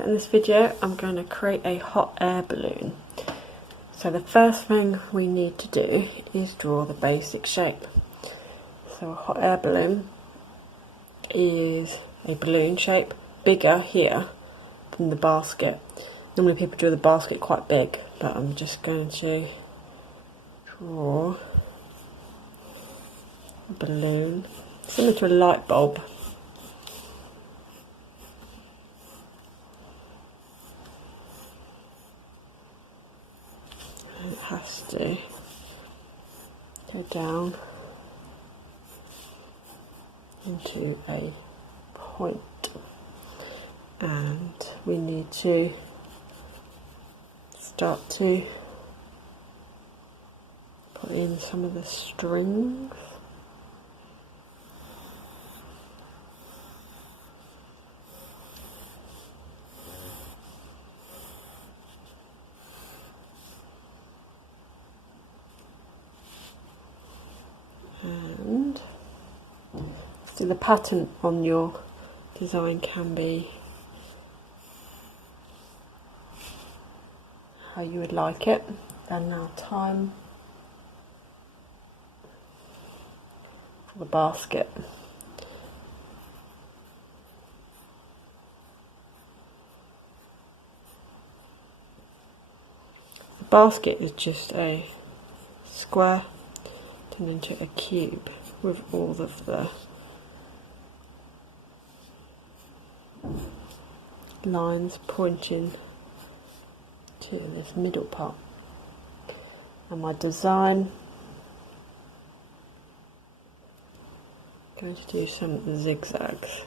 So in this video I'm going to create a hot air balloon. So the first thing we need to do is draw the basic shape. So a hot air balloon is a balloon shape, bigger here than the basket. Normally people draw the basket quite big, but I'm just going to draw a balloon similar to a light bulb. It has to go down into a point, and we need to start to put in some of the strings. And so the pattern on your design can be how you would like it. And now time for the basket. The basket is just a square turned into a cube with all of the lines pointing to this middle part. And my design, I'm going to do some zigzags.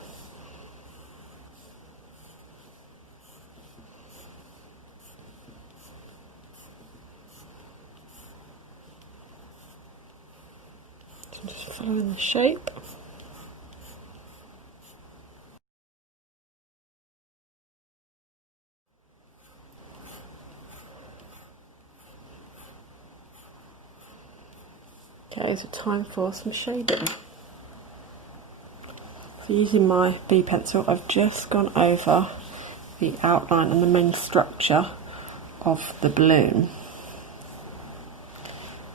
So I'm just following the shape. Okay, so time for some shading. So using my B pencil, I've just gone over the outline and the main structure of the balloon.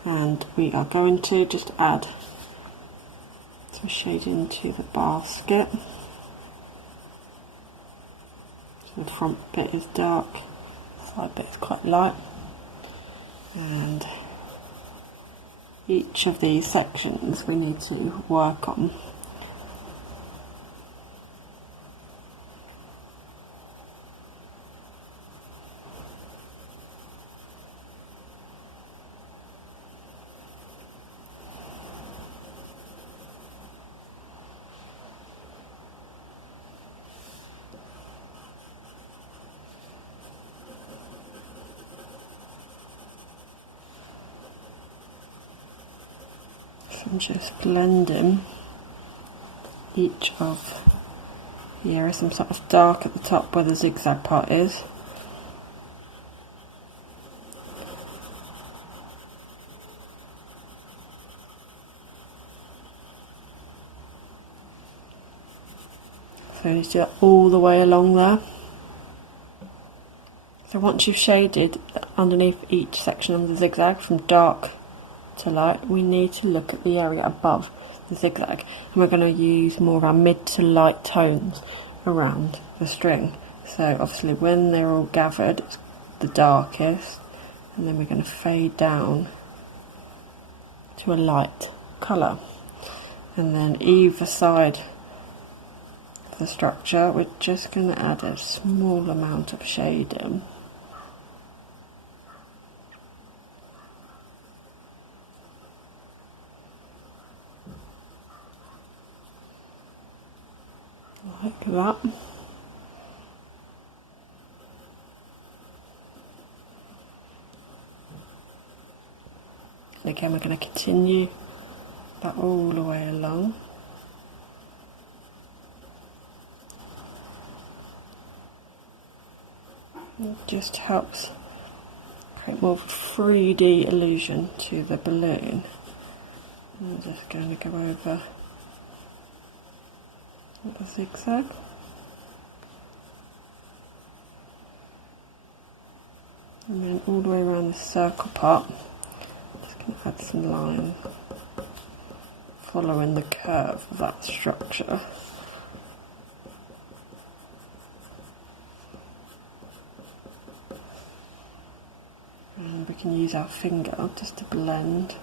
And we are going to just add some shading to the basket. So the front bit is dark, the side bit is quite light. And each of these sections we need to work on. I'm just blending each of the areas, some sort of dark at the top where the zigzag part is. So you do that all the way along there. So once you've shaded underneath each section of the zigzag from dark to light, we need to look at the area above the zigzag, and we're going to use more of our mid to light tones around the string. So obviously when they're all gathered it's the darkest, and then we're going to fade down to a light colour, and then either side of the structure we're just going to add a small amount of shading. Like that. And again we're going to continue that all the way along. It just helps create more of a 3D illusion to the balloon. I'm just going to go over a zigzag. And then all the way around the circle part, just going to add some line following the curve of that structure. And we can use our finger just to blend.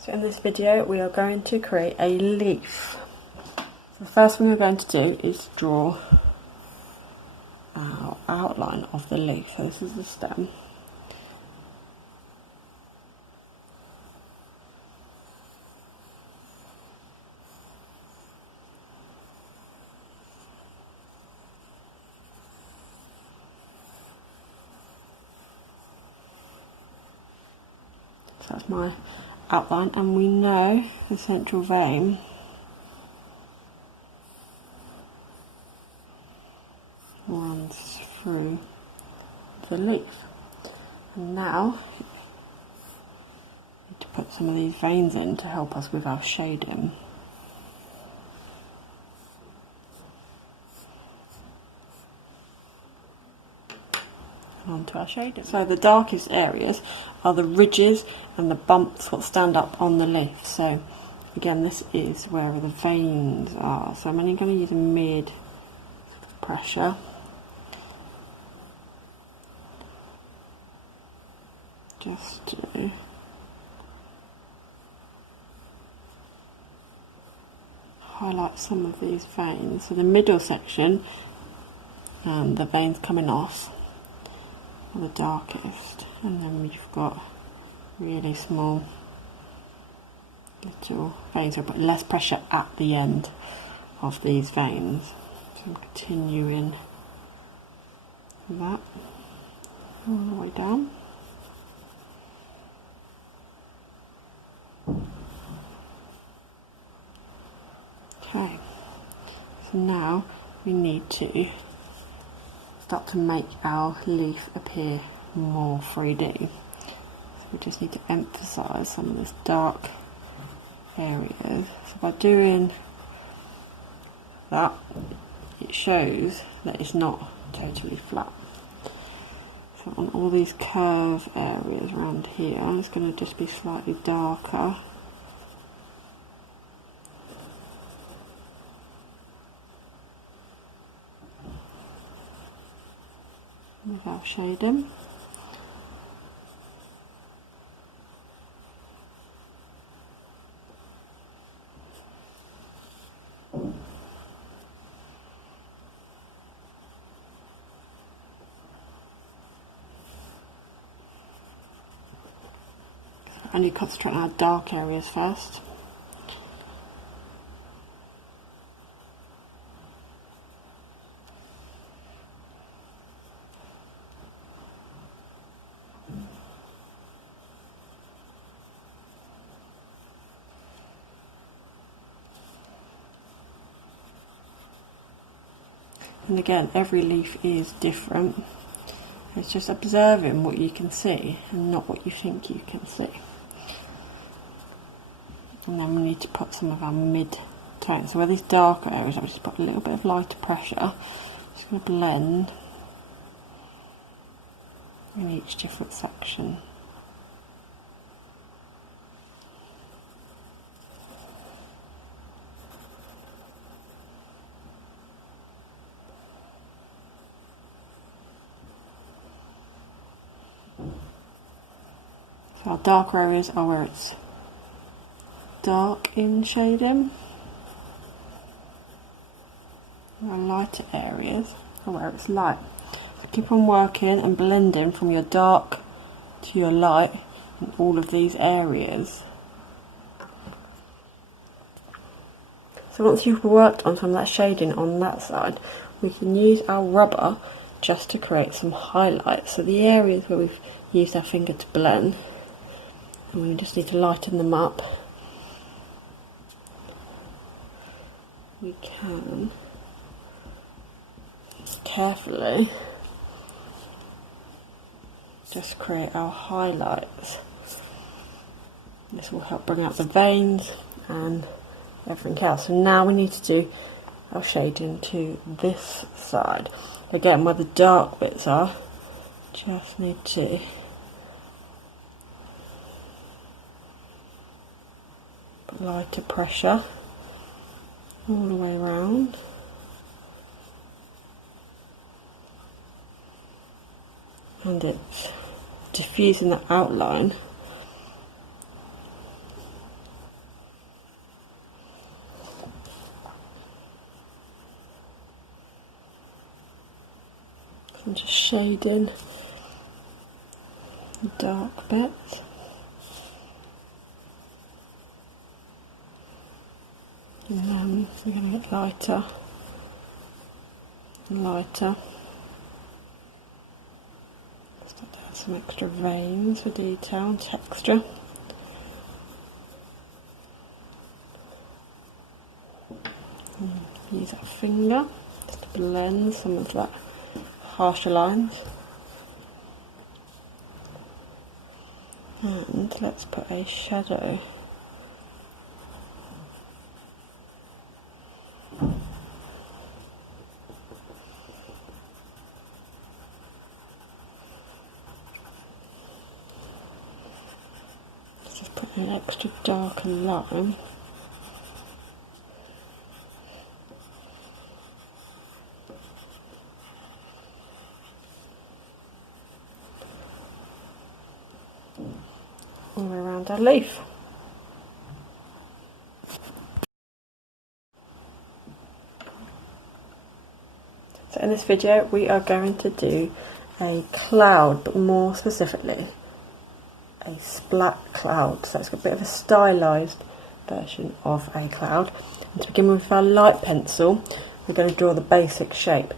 So in this video we are going to create a leaf. So the first thing we're going to do is draw our outline of the leaf. So this is the stem. So that's my outline, and we know the central vein runs through the leaf. And now we need to put some of these veins in to help us with our shading. Onto our shading. So the darkest areas are the ridges and the bumps that stand up on the leaf. So again, this is where the veins are. So I'm only going to use a mid pressure. Just to highlight some of these veins. So the middle section, the veins coming off, are the darkest, and then we've got really small little veins. So put less pressure at the end of these veins. So I'm continuing that all the way down. Okay, so now we need to start to make our leaf appear more 3D. So we just need to emphasise some of this dark areas. So by doing that, it shows that it's not totally flat. So on all these curve areas around here, it's going to just be slightly darker. With our shading. I need to concentrate on our dark areas first. And again, every leaf is different. It's just observing what you can see and not what you think you can see. And then we need to put some of our mid-tones. So where these darker areas, I've just put a little bit of lighter pressure. Just going to blend in each different section. So our darker areas are where it's dark in shading. Our lighter areas are where it's light. So keep on working and blending from your dark to your light in all of these areas. So once you've worked on some of that shading on that side, we can use our rubber just to create some highlights. So the areas where we've used our finger to blend, and we just need to lighten them up. We can carefully just create our highlights. This will help bring out the veins and everything else. So now we need to do our shading to this side. Again, where the dark bits are, just need to put lighter pressure all the way around. And it's diffusing the outline. I'm just shading the dark bits. And then we're going to get lighter and lighter. Start to add some extra veins for detail and texture. And use that finger just to blend some of that harsher lines. And let's put a shadow. Just put an extra darker line. All around our leaf. So in this video we are going to do a cloud, but more specifically a splat cloud. So it's got a bit of a stylised version of a cloud. And to begin with our light pencil, we're going to draw the basic shape.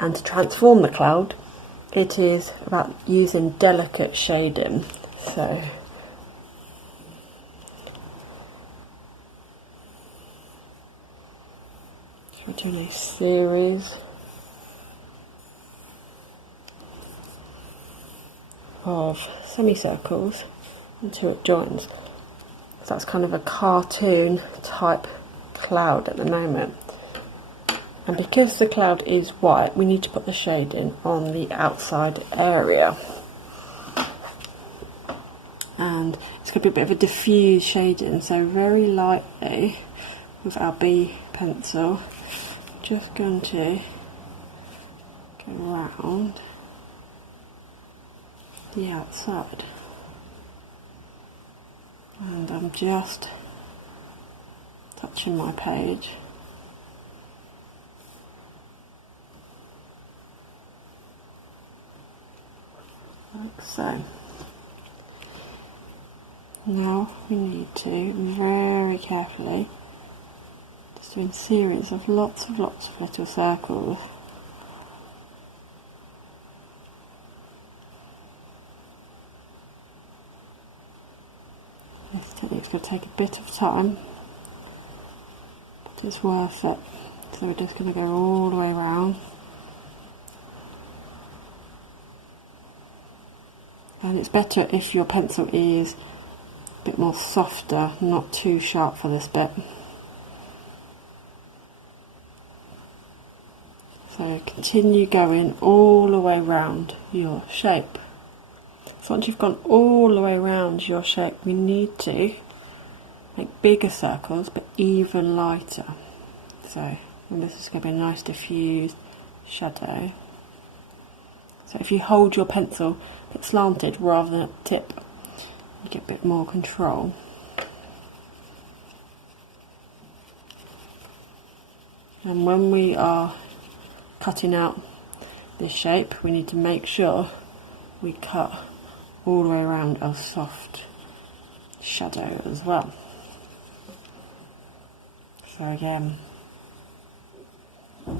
And to transform the cloud, it is about using delicate shading. So we're doing a series of semicircles until it joins. So that's kind of a cartoon type cloud at the moment. And because the cloud is white, we need to put the shading on the outside area. And it's going to be a bit of a diffuse shading, so very lightly with our B pencil, just going to go around the outside. And I'm just touching my page. Like so. Now we need to very carefully just doing series of lots of little circles. This technique's going to take a bit of time, but it's worth it. So we're just going to go all the way around. And it's better if your pencil is a bit more softer, not too sharp for this bit. So continue going all the way around your shape. So once you've gone all the way around your shape, we need to make bigger circles but even lighter. So this is going to be a nice diffused shadow. So if you hold your pencil a bit slanted rather than at the tip, you get a bit more control. And when we are cutting out this shape, we need to make sure we cut all the way around our soft shadow as well. So again, go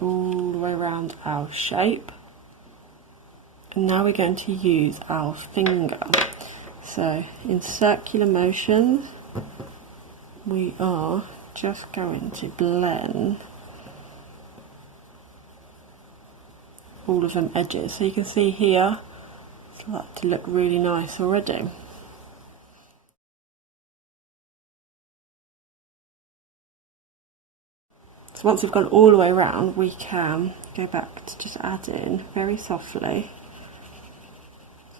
all the way around our shape. And now we're going to use our finger. So in circular motions, we are just going to blend all of them edges. So you can see here, it's starting to look really nice already. So once we've gone all the way around, we can go back to just add in very softly,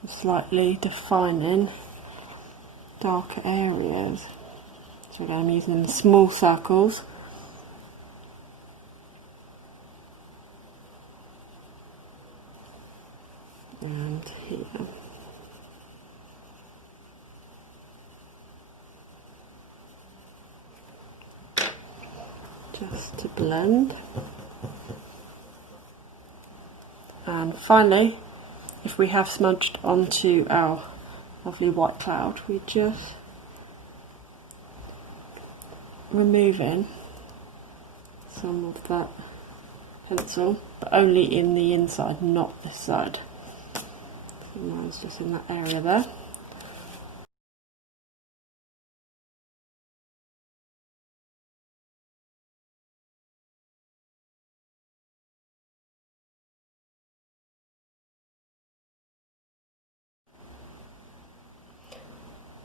some slightly defining darker areas. So again, I'm using them in small circles. And here. Just to blend. And finally, if we have smudged onto our lovely white cloud, we just removing some of that pencil, but only in the inside, not this side. Mine's just in that area there.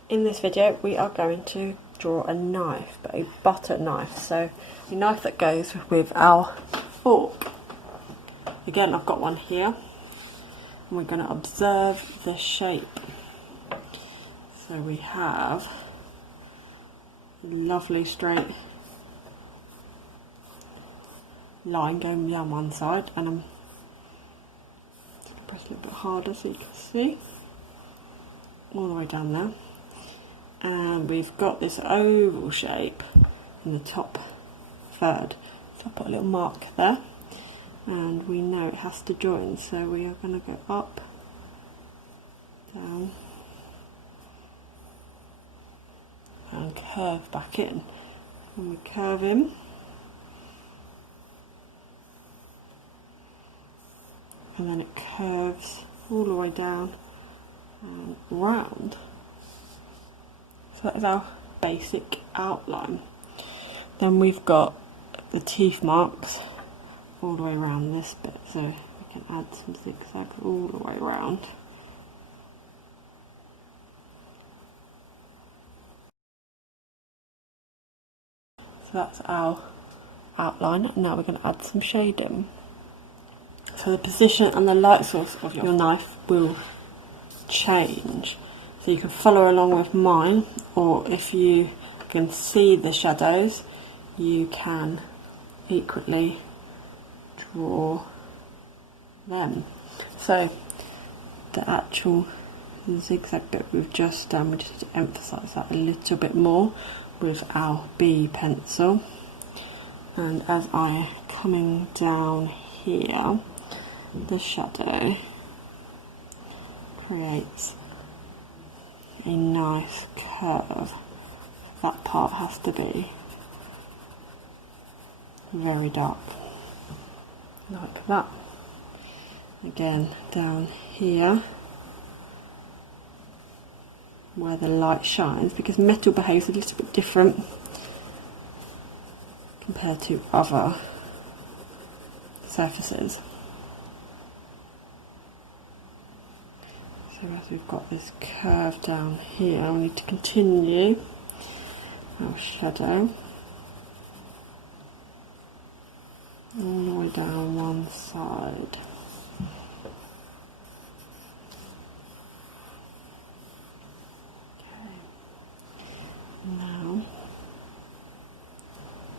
In this video we are going to draw a knife, but a butter knife, so a knife that goes with our fork. Again, I've got one here, and we're going to observe the shape. So we have a lovely straight line going down one side, and I'm going to press a little bit harder so you can see all the way down there. And we've got this oval shape in the top third. So I'll put a little mark there, and we know it has to join, so we are going to go up, down, and curve back in. And we curve in, and then it curves all the way down and round. So that is our basic outline. Then we've got the teeth marks all the way around this bit, so we can add some zigzags all the way around. So that's our outline, and now we're going to add some shading. So the position and the light source of your knife will change. So you can follow along with mine, or if you can see the shadows, you can equally draw them. So the actual zigzag bit we've just done, we just need to emphasise that a little bit more with our B pencil. And as I'm coming down here, the shadow creates a nice curve. That part has to be very dark, like that. Again, down here where the light shines, because metal behaves a little bit different compared to other surfaces. So as we've got this curve down here, we need to continue our shadow all the way down one side. Okay. Now,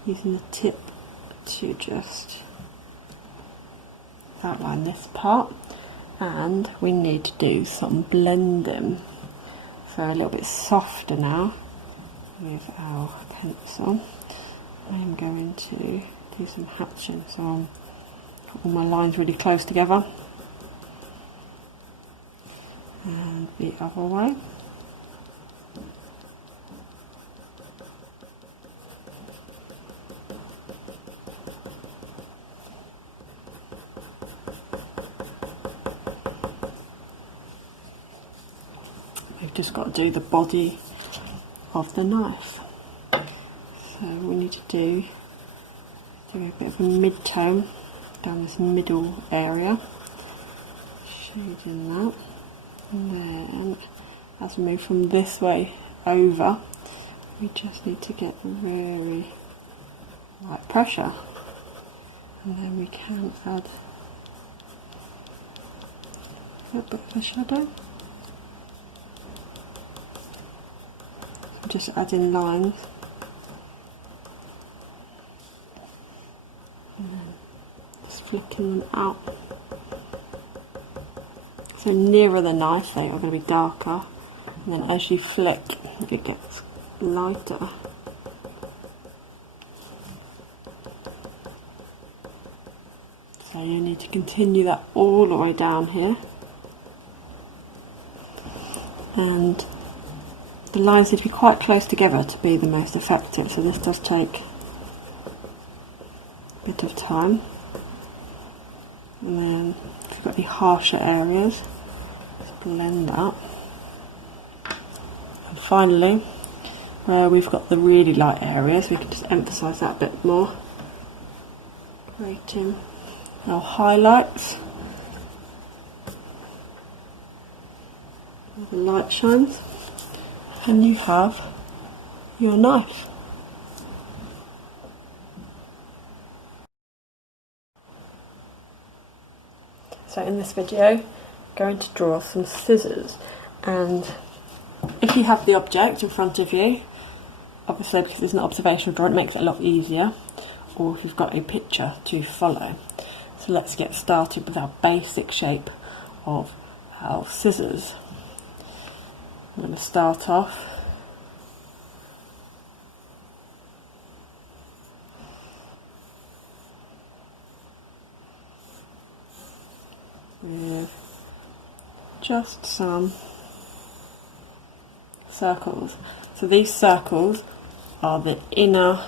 using the tip to just outline this part. And we need to do some blending. So a little bit softer now with our pencil. I'm going to do some hatching, so I'll put all my lines really close together. And the other way. We've just got to do the body of the knife. So we need to do a bit of a mid-tone down this middle area. shading that, and then as we move from this way over, we just need to get very light pressure, and then we can add a bit of a shadow. So just adding lines, and then just flicking them out. So nearer the knife they are going to be darker, and then as you flick it gets lighter. So you need to continue that all the way down here, and the lines need to be quite close together to be the most effective, so this does take a bit of time. And then if you've got any harsher areas, just blend that. And finally, where we've got the really light areas, we can just emphasise that a bit more, creating our highlights where the light shines, and you have your knife. So in this video, I'm going to draw some scissors, and if you have the object in front of you, obviously because it's an observational drawing, it makes it a lot easier, or if you've got a picture to follow. So let's get started with our basic shape of our scissors. I'm going to start off with just some circles. So these circles are the inner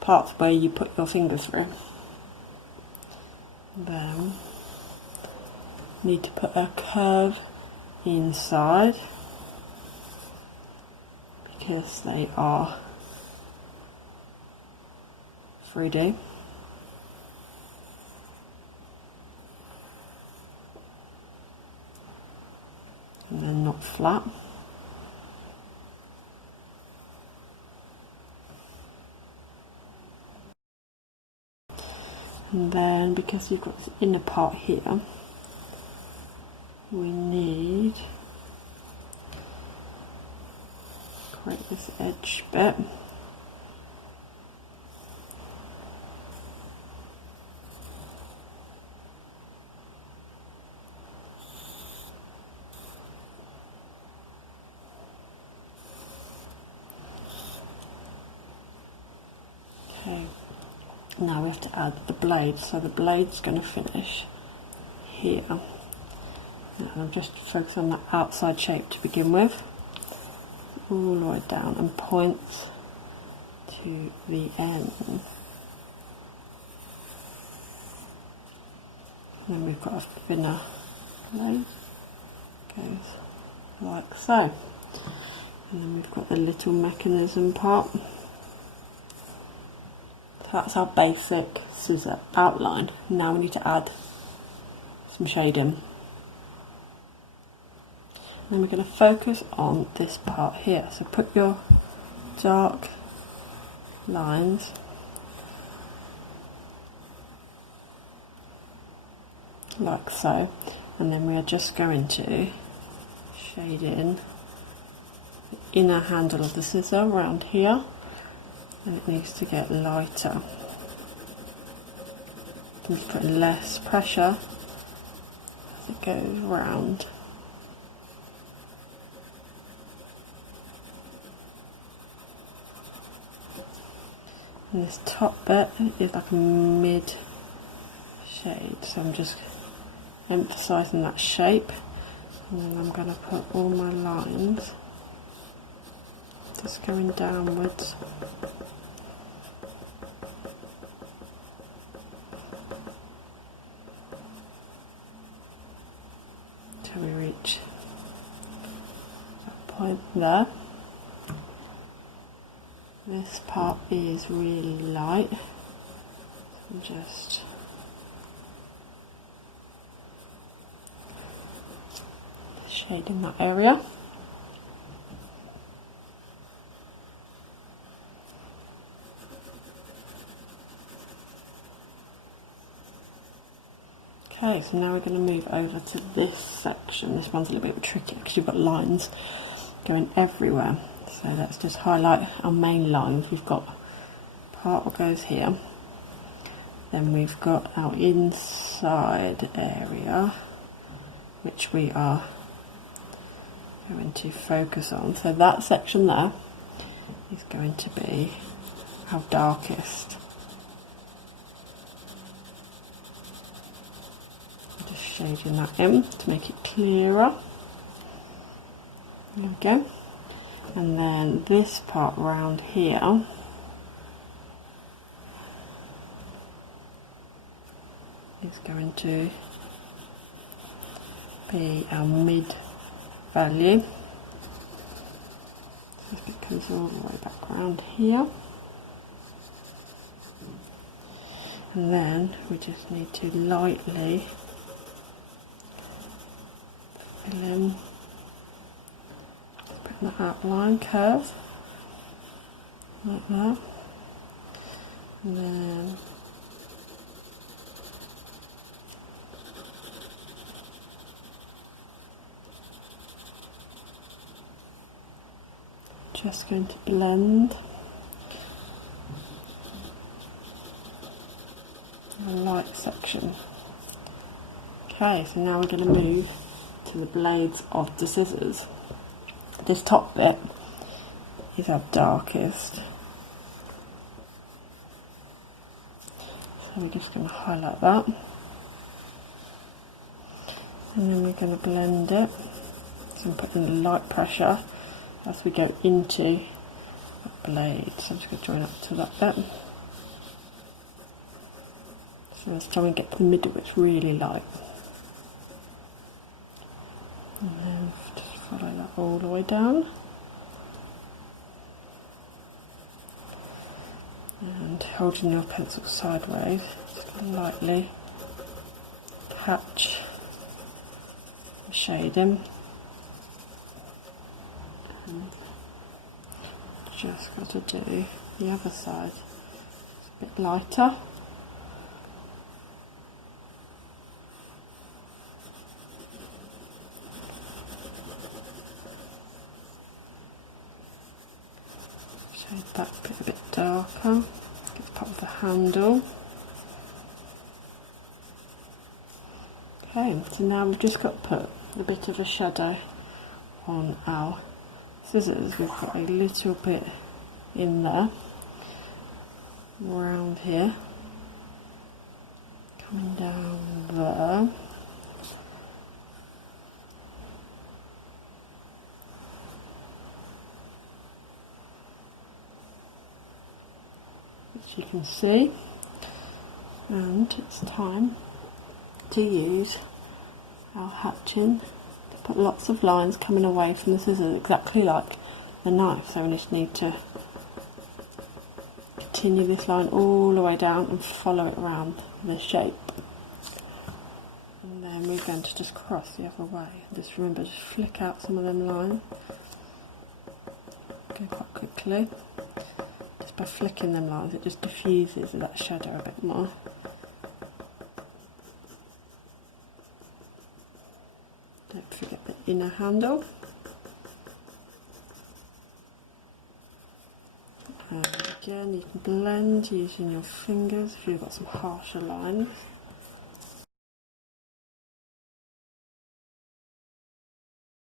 parts where you put your fingers through. Then need to put a curve inside because they are 3D. And then not flat. And then because you've got this inner part here, we need to create this edge bit. Okay, now we have to add the blade, so the blade's going to finish here. And I'm just focusing on that outside shape to begin with, all the way down, and points to the end. And then we've got a thinner blade, goes like so. And then we've got the little mechanism part. So that's our basic scissor outline. Now we need to add some shading. Then we're going to focus on this part here. So put your dark lines like so, and then we are just going to shade in the inner handle of the scissor around here, and it needs to get lighter. I'm just putting less pressure as it goes round. And this top bit is like a mid shade, so I'm just emphasising that shape, and then I'm going to put all my lines just going downwards. Till we reach that point there. This part is really light, so just shading that area. Okay, so now we're going to move over to this section. This one's a little bit tricky because you've got lines going everywhere. So let's just highlight our main lines. We've got part that goes here. Then we've got our inside area, which we are going to focus on. So that section there is going to be our darkest. Just shading that in to make it clearer. There we go. And then this part round here is going to be our mid value. So it comes all the way back around here. And then we just need to lightly fill in, put that outline curve like that, and then just going to blend the light section. Okay, so now we're going to move to the blades of the scissors. This top bit is our darkest. So we're just going to highlight that. And then we're going to blend it. So I'm putting the light pressure as we go into the blade. So I'm just going to join up to that bit. So let's try and get to the middle, it's really light. And then just follow that all the way down. And holding your pencil sideways, just lightly catch the shading. And just got to do the other side. It's a bit lighter. Shade that bit a bit darker. Get part of the handle. Okay, so now we've just got to put a bit of a shadow on our scissors. We've got a little bit in there, around here, coming down there. Which you can see, and it's time to use our hatching to put lots of lines coming away from the scissors, exactly like the knife. So we just need to continue this line all the way down and follow it around the shape. And then we're going to just cross the other way. Just remember, just flick out some of them lines. Go quite quickly. Just by flicking them lines, it just diffuses that shadow a bit more. Don't forget the inner handle. And again, you can blend using your fingers if you've got some harsher lines.